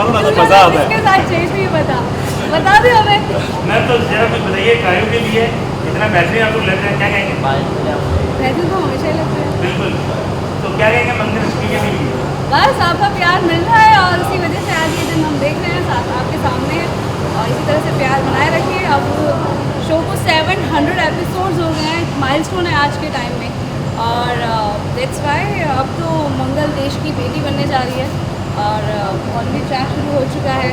मानो ना तो मजा आता है। इसके साथ चेंज नहीं बता दे हमें। मैम तो जरा कुछ बताइए कायों के लिए इतना बेहतरीन आपको लग रहा है, क्या कहेंगे? वैसे तो हमेशा ही लगते हैं। बिल्कुल, तो क्या कहेंगे मंगल लक्ष्मी के लिए? बस आपका प्यार मिल रहा है और उसी वजह से आज ये दिन हम देख रहे हैं साथ आपके सामने और इसी तरह से प्यार बनाए रखिए। अब शो को 700 एपिसोड्स हो गए हैं, माइलस्टोन है आज के टाइम में और दैट्स वाई अब तो मंगल देश की बेटी बनने जा रही है और ऑलरेडी ट्रैक शुरू हो चुका है।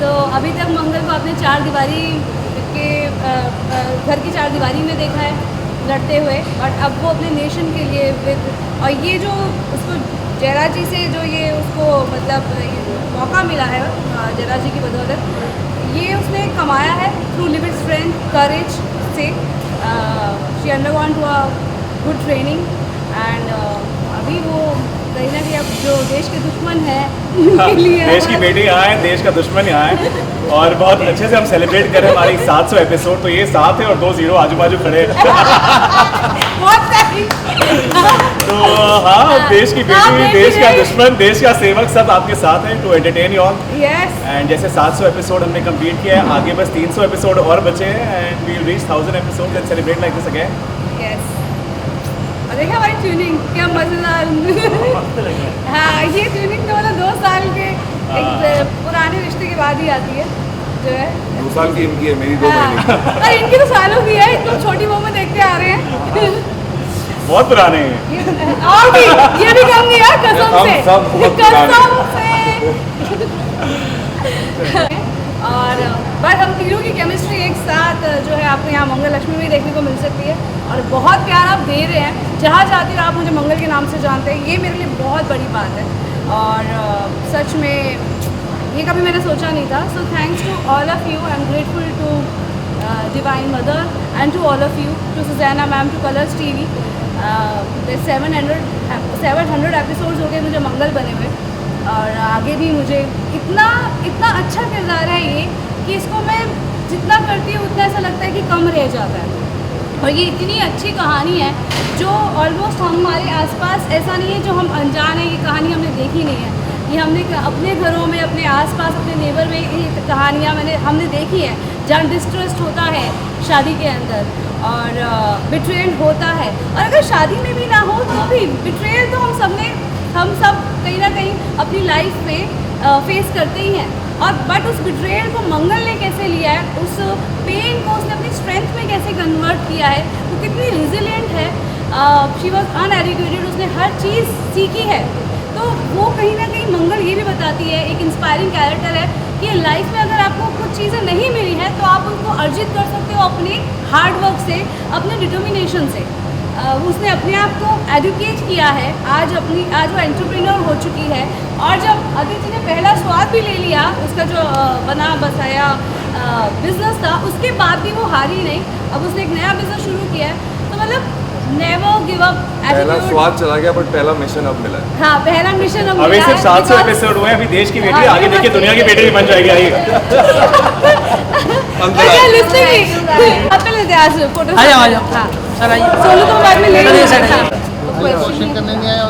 तो अभी तक मंगल को आपने चार दीवारी के घर की चार दीवारी में देखा है लड़ते हुए, बट अब वो अपने नेशन के लिए विद और ये जो उसको जयराज जी से जो ये उसको मतलब मौका मिला है जयराज जी की बदौलत, ये उसने कमाया है थ्रू लिविड स्ट्रेंथ करेज से। She undergone to a good training and अभी वो कहीं ना कहीं अब जो देश के दुश्मन है उनके लिए देश की बेटी यहाँ है, देश का दुश्मन यहाँ है और बहुत अच्छे से हम सेलिब्रेट करें हमारी 700 एपिसोड। तो ये 7 है और 2 0 आजू बाजू खड़े हैं। बहुत सही। तो हाँ, देश की बेटी, देश का दुश्मन, देश का सेवक सब आपके साथ हैं to entertain you all. Yes and जैसे 700 एपिसोड हमने कंप्लीट किया है, आगे बस 300 एपिसोड और बचे हैं and we will reach 1000 episode and celebrate like this again. Yes और देखा हमारी ट्यूनिंग क्या मजेदार। हाँ ये ट्यूनिंग तो मतलब 2 साल के एक पुराने रिश्ते के बाद ही आती है जो है। 2 साल की इनकी है, मेरी 2 महीने। और इनकी तो सालों की है, इनको छोटी बहू में देखते आ रहे हैं। बहुत पुराने हैं। और भी ये भी कहूँगी यार कसम हम से, सब बहुत कसम से। और बट हम तीनों की केमिस्ट्री एक साथ जो है आपको यहाँ मंगल लक्ष्मी में देखने को मिल सकती है और बहुत प्यार आप दे रहे हैं। जहाँ जाती हो आप मुझे मंगल के नाम से जानते हैं, ये मेरे लिए बहुत बड़ी बात है और सच में ये कभी मैंने सोचा नहीं था। So thanks to all of you, I am grateful to divine mother and to all of you, to सुजैना ma'am, to Colors TV. 700 episodes हो गए मुझे मंगल बने हुए और आगे भी मुझे इतना अच्छा किरदार है ये कि इसको मैं जितना करती हूँ उतना ऐसा लगता है कि कम रह जाता है। और ये इतनी अच्छी कहानी है जो ऑलमोस्ट हमारे आसपास ऐसा नहीं है जो हम अनजान है, ये कहानी हमने देखी नहीं है। ये हमने अपने घरों में, अपने आसपास, अपने नेबर में ये कहानियाँ हमने देखी है जहाँ डिस्ट्रस्ट होता है शादी के अंदर और बिट्रेयल होता है। और अगर शादी में भी ना हो तो भी बिट्रेयल तो हम सब कहीं ना कहीं अपनी लाइफ में फेस करते ही हैं। और बट उस बिट्रेयल को मंगल ने कैसे लिया है, उस पेन को उसने अपनी स्ट्रेंथ में कैसे कन्वर्ट किया है, वो कितनी रिजिलियंट है। शी वॉज अनएजुकेटेड, उसने हर चीज़ सीखी है। तो वो कहीं ना कहीं मंगल ये भी बताती है, एक इंस्पायरिंग कैरेक्टर है कि लाइफ में अगर आपको कुछ चीज़ें नहीं मिली हैं तो आप उनको अर्जित कर सकते हो अपने हार्डवर्क से, अपने डिटर्मिनेशन से। उसने अपने आप को एजुकेट किया है, आज वो एंटरप्रेन्योर हो चुकी है। और जब अदिति ने पहला स्वाद भी ले लिया, उसका जो बना बसाया बिजनेस था, उसके बाद भी वो हारी नहीं। अब उसने एक नया बिजनेस शुरू किया है। तो मतलब नेवर गिव अप एटीट्यूड। पहला स्वाद चला गया बट पहला मिशन अब मिला है। हाँ पहला मिशन अब अभी मिला सिर्फ है 700 एपिसोड हुए हैं, अभी देश की बेटी, आगे देखिए दुनिया की बेटी भी बन जाएगी। आइए फोटो आ जाओ सर आइए। सोनू तो बाद में ले चलिए सर, हाँ। क्वेश्चन करने नहीं आया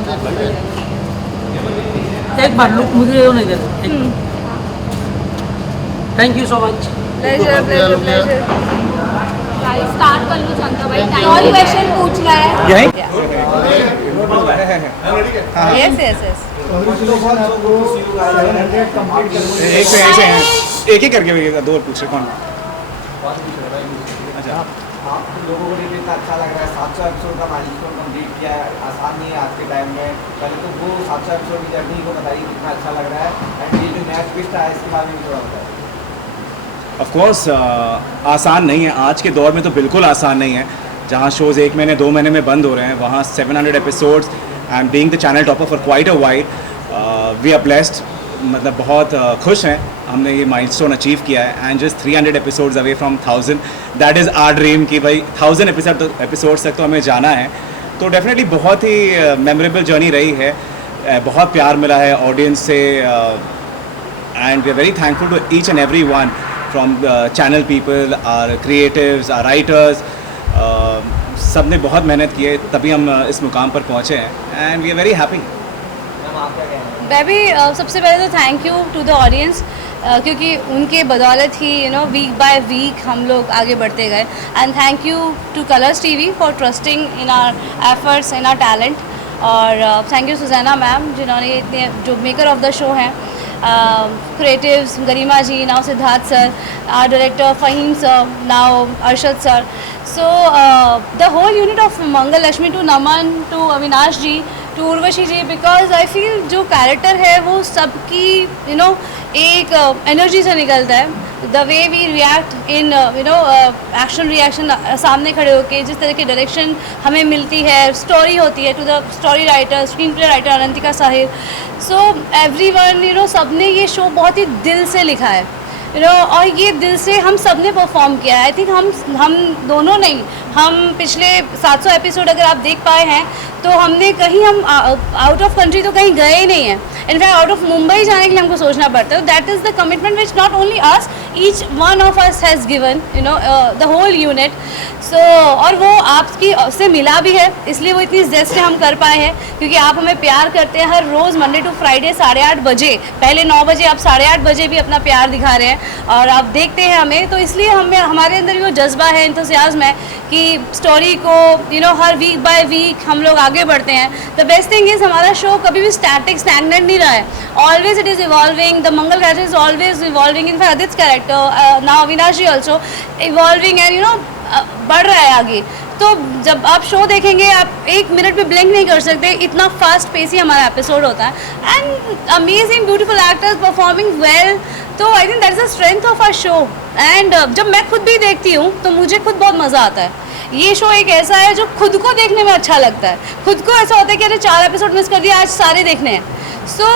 एक बार लुक मुझे वो नहीं देते। Thank you so much. Pleasure start कर लो चंदा भाई, और क्वेश्चन पूछना है। यहीं यस यस यस एक से ऐसे हैं, एक ही करके भैया 2 पूछ रहे। कौन? अच्छा, आप लोगों को भी इतना अच्छा लग रहा है, 700 एपिसोड का माइलस्टोन कंप्लीट किया है, आसान नहीं है आज के टाइम में। पहले तो वो 700 एपिसोड की जर्नी को बताइए कितना अच्छा लग रहा है एंड ये जो नया ट्विस्ट आया इसके बारे में थोड़ा बताइए। ऑफ कोर्स आसान नहीं है, आज के दौर में तो बिल्कुल आसान नहीं है। जहाँ शोज़ 1 महीने 2 महीने में बंद हो रहे हैं, वहाँ 700 episodes and being the channel topper for quite a while, we are blessed. मतलब बहुत खुश हैं हमने ये माइलस्टोन अचीव किया है and just 300 episodes away from 1000, that is our dream कि भाई 1000 एपिसोड्स तक तो हमें जाना है। तो डेफिनेटली बहुत ही मेमोरेबल जर्नी रही है, बहुत प्यार मिला है ऑडियंस से and we are very thankful to each and every one from channel people, our creatives, our writers. सब ने बहुत मेहनत की है तभी हम इस मुकाम पर पहुँचे हैं and we are very happy. Ma'am आप क्या कहेंगे? मैं भी सबसे पहले तो thank you to the audience, क्योंकि उनके बदौलत ही वीक बाय वीक हम लोग आगे बढ़ते गए। And thank you to Colors TV for trusting in our efforts, in our talent. और थैंक यू सुजैना मैम, जिन्होंने इतने जो मेकर ऑफ द शो हैं, creatives Garima ji, now Siddharth sir, our director Faheem sir, now Arshad sir. So the whole unit of Mangal Lakshmi, to Naman, to Avinash ji, to Urvashi ji, because I feel जो character है वो सबकी एक एनर्जी से निकलता है। The way we react in action reaction, सामने खड़े होके जिस तरह की डायरेक्शन हमें मिलती है, स्टोरी होती है, to the story writer, screen play writer Ananthika Sahir. So everyone सबने ये शो बहुत ही दिल से लिखा है, और ये दिल से हम सब ने परफॉर्म किया है। आई थिंक हम दोनों नहीं, हम पिछले 700 एपिसोड अगर आप देख पाए हैं तो हमने कहीं, हम आउट ऑफ कंट्री तो कहीं गए ही नहीं हैं। इनफैक्ट आउट ऑफ मुंबई जाने के लिए हमको सोचना पड़ता है। That is the commitment which not only us, each one of us has given, the whole unit. So और वो आपकी से मिला भी है, इसलिए वो इतनी जेस्ट से हम कर पाए हैं, क्योंकि आप हमें प्यार करते हैं हर रोज़ मंडे टू फ्राइडे 8:30 बजे, पहले 9 बजे, आप 8:30 बजे भी अपना प्यार दिखा रहे हैं और आप देखते हैं हमें। तो इसलिए हमारे अंदर भी वो जज्बा है, इंथुसियाज्म है कि स्टोरी को हर वीक बाय वीक हम लोग आगे बढ़ते हैं। द बेस्ट थिंग इज़ हमारा शो कभी भी स्टैटिक स्टैगनेंट नहीं रहा है, always it is evolving. The Mangal character is always evolving, in fact Aditya character, now Avinash ji also evolving and बढ़ रहा है आगे। तो जब आप शो देखेंगे आप 1 मिनट भी ब्लिंक नहीं कर सकते, इतना फास्ट पेस ही हमारा एपिसोड होता है। And amazing beautiful actors performing well, तो I think that is the strength of our show. And जब मैं खुद भी देखती हूँ तो मुझे खुद बहुत मज़ा आता है। ये शो एक ऐसा है जो खुद को देखने में अच्छा लगता है, खुद को ऐसा होता है कि अरे 4 एपिसोड मिस कर दिया, आज सारे देखने हैं। सो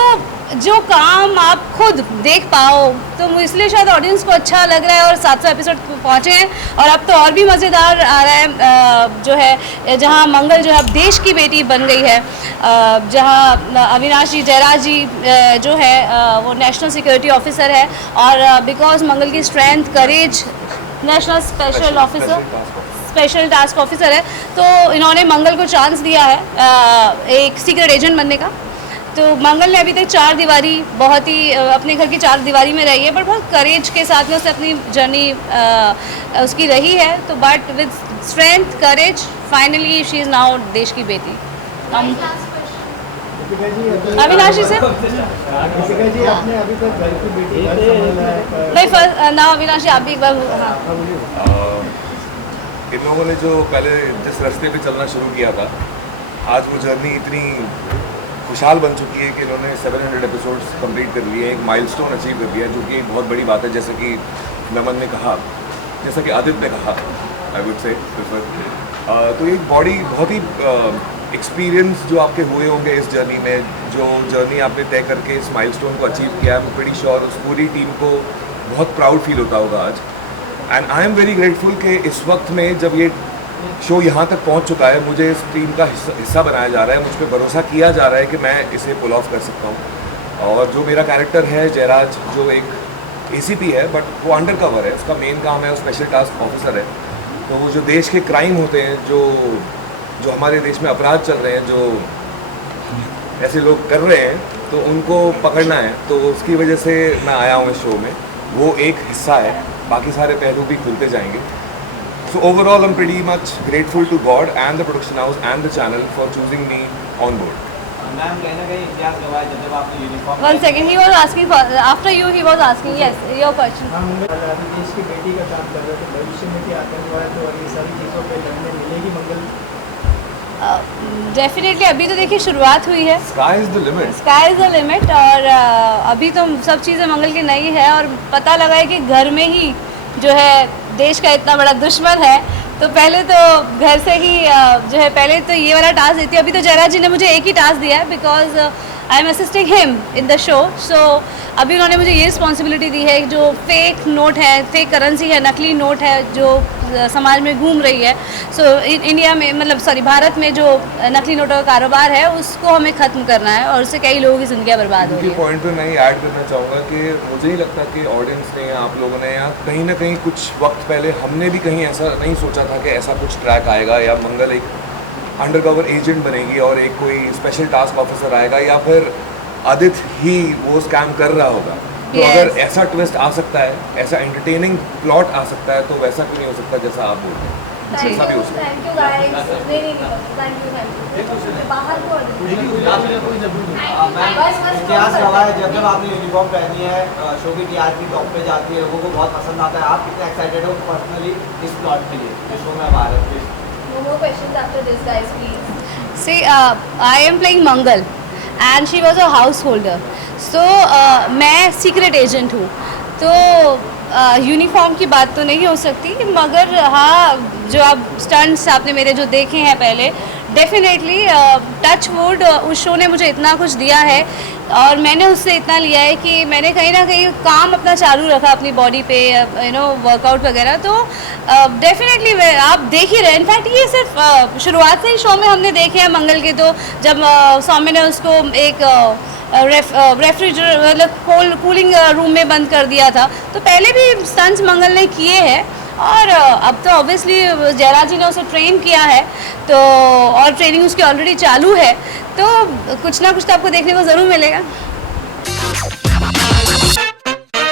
जो काम आप खुद देख पाओ, तो इसलिए शायद ऑडियंस को अच्छा लग रहा है और 700 एपिसोड पहुँचे हैं। और अब तो और भी मज़ेदार आ रहा है, जो है जहाँ मंगल जो है अब देश की बेटी बन गई है, जहाँ अविनाश जी जयराज जी जो है वो नेशनल सिक्योरिटी ऑफिसर है, और बिकॉज मंगल की strength, courage, national special officer, special task officer है, तो इन्होंने मंगल को चांस दिया है एक सीक्रेट एजेंट बनने का। तो मंगल ने अभी तक 4 दीवारी, बहुत ही अपने घर की 4 दीवारी में रही है, बट बहुत करेज के साथ में उसने अपनी जर्नी उसकी रही है। तो but with strength, courage, finally she is now देश की बेटी। अविनाश जी से आपने अभी तक घर की बेटी नहीं, फर्स्ट नाउ अविनाश जी आप भी एक बार। हाँ, इन लोगों ने जो पहले जिस रास्ते पे चलना शुरू किया था, आज वो जर्नी इतनी खुशहाल बन चुकी है कि इन्होंने 700 एपिसोड्स कंप्लीट कर लिए, एक माइलस्टोन अचीव कर दिया, जो कि एक बहुत बड़ी बात है। जैसे कि नमन ने कहा, जैसा कि आदित्य ने कहा, आई वुड से तो एक बॉडी बहुत ही एक्सपीरियंस जो आपके हुए होंगे इस जर्नी में, जो जर्नी आपने तय करके इस माइलस्टोन को अचीव किया, आई एम प्रीटी श्योर उस पूरी टीम को बहुत प्राउड फील होता होगा आज। And I am very grateful कि इस वक्त में जब ये शो यहाँ तक पहुँच चुका है, मुझे इस टीम का हिस्सा बनाया जा रहा है, मुझ पर भरोसा किया जा रहा है कि मैं इसे पुल ऑफ कर सकता हूँ। और जो मेरा कैरेक्टर है जयराज, जो एक ACP है बट वो अंडर कवर है, उसका मेन काम है, वो स्पेशल टास्क ऑफिसर है। तो वो जो देश के क्राइम होते हैं, जो हमारे देश में अपराध चल रहे हैं, जो ऐसे लोग कर रहे हैं, तो उनको पकड़ना है। तो उसकी वजह से मैं आया हूँ इस शो में, वो एक हिस्सा है, बाकी सारे पहलू भी खुलते जाएंगे। So overall, I'm pretty much grateful to God and the production house and the channel for choosing me on board. Ma'am कहीं ना कहीं इतिहास गवाह है जब आपने uniform. 1 second, he was asking for, after you he was asking, yes, your question. हाँ, मंगल देश की बेटी का काम कर रहे थे, भविष्य में भी आतंकवाद और ये सारी चीज़ों पे लड़ने मिलेगी मंगल? डेफिनेटली अभी तो देखिए शुरुआत हुई है, Sky is the limit. Sky is the limit. और अभी तो सब चीज़ें मंगल की नई है, और पता लगा है कि घर में ही जो है देश का इतना बड़ा दुश्मन है, तो पहले तो घर से ही जो है पहले तो ये वाला टास्क देती है। अभी तो जयराज जी ने मुझे एक ही टास्क दिया है, because I am assisting him in the show. So अभी उन्होंने मुझे ये रिस्पॉन्सिबिलिटी दी है, जो फेक नोट है, फेक करेंसी है, नकली नोट है जो समाज में घूम रही है। सो इंडिया में, मतलब सॉरी भारत में जो नकली नोटों का कारोबार है, उसको हमें ख़त्म करना है, और उससे कई लोगों की ज़िंदगी बर्बाद हो रही है। पॉइंट पे मैं ऐड करना चाहूँगा कि मुझे ही लगता कि ऑडियंस ने, आप लोगों ने, या कहीं ना कहीं कुछ वक्त पहले हमने भी कहीं ऐसा नहीं सोचा था कि ऐसा कुछ ट्रैक आएगा, या मंगल एक अंडरकवर एजेंट बनेगी और एक कोई स्पेशल टास्क ऑफिसर आएगा, या फिर आदित्य ही वो स्कैम कर रहा होगा, तो Yes. अगर ऐसा ट्विस्ट आ सकता है, ऐसा एंटरटेनिंग प्लॉट आ सकता है, तो वैसा क्यों नहीं हो सकता जैसा आप बोल रहे हैं? जी। ऐसा भी हो सकता है। Thank you guys. नहीं थैंक यू बाहर को इतिहास गवाह है, जब जब आपने यूनिफॉर्म पहनी है शो की टीआरपी टॉप पे जाती है, लोगों को बहुत पसंद आता है। आप कितने एक्साइटेड हो पर्सनली इस प्लॉट के लिए जो शो में आ रहा है? No more questions after this, guys, please. See, I am playing Mangal, and she was a householder. So, मैं सीक्रेट एजेंट हूँ, तो यूनिफॉर्म की बात तो नहीं हो सकती, मगर हाँ, जो आप स्टंट्स आपने मेरे जो देखे हैं पहले, डेफिनेटली टच वुड उस शो ने मुझे इतना कुछ दिया है और मैंने उससे इतना लिया है कि मैंने कहीं ना कहीं काम अपना चालू रखा अपनी बॉडी पे, वर्कआउट वगैरह। तो डेफिनेटली आप देख ही रहे, इनफैक्ट ये सिर्फ शुरुआत से ही शो में हमने देखे हैं मंगल के, तो जब सौम्य ने उसको एक रेफ्रिजरेटर मतलब कूलिंग रूम में बंद कर दिया था, तो पहले भी स्टंट्स मंगल ने किए हैं और अब तो ऑब्वियसली जयराज जी ने उसे ट्रेन किया है, तो और ट्रेनिंग उसकी ऑलरेडी चालू है, तो कुछ ना कुछ तो आपको देखने को ज़रूर मिलेगा।